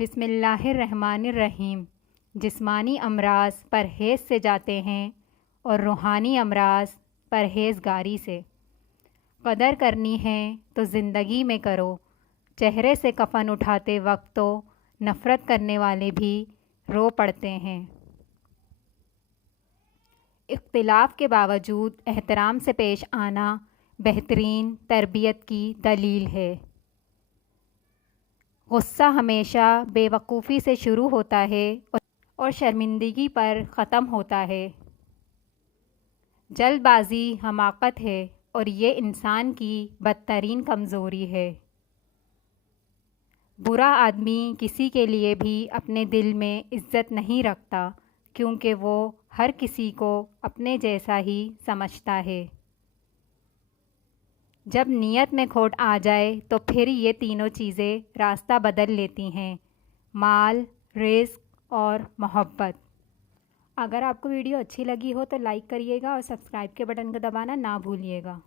بسم اللہ الرحمن الرحیم۔ جسمانی امراض پرہیز سے جاتے ہیں اور روحانی امراض پرہیزگاری سے۔ قدر کرنی ہے تو زندگی میں کرو، چہرے سے کفن اٹھاتے وقت تو نفرت کرنے والے بھی رو پڑتے ہیں۔ اختلاف کے باوجود احترام سے پیش آنا بہترین تربیت کی دلیل ہے۔ غصہ ہمیشہ بے وقوفی سے شروع ہوتا ہے اور شرمندگی پر ختم ہوتا ہے۔ جلد بازی حماقت ہے اور یہ انسان کی بدترین کمزوری ہے۔ برا آدمی کسی کے لیے بھی اپنے دل میں عزت نہیں رکھتا، کیونکہ وہ ہر کسی کو اپنے جیسا ہی سمجھتا ہے۔ جب نیت میں کھوٹ آ جائے تو پھر یہ تینوں چیزیں راستہ بدل لیتی ہیں: مال، رزق اور محبت۔ اگر آپ کو ویڈیو اچھی لگی ہو تو لائک کریے گا اور سبسکرائب کے بٹن کو دبانا نہ بھولیے گا۔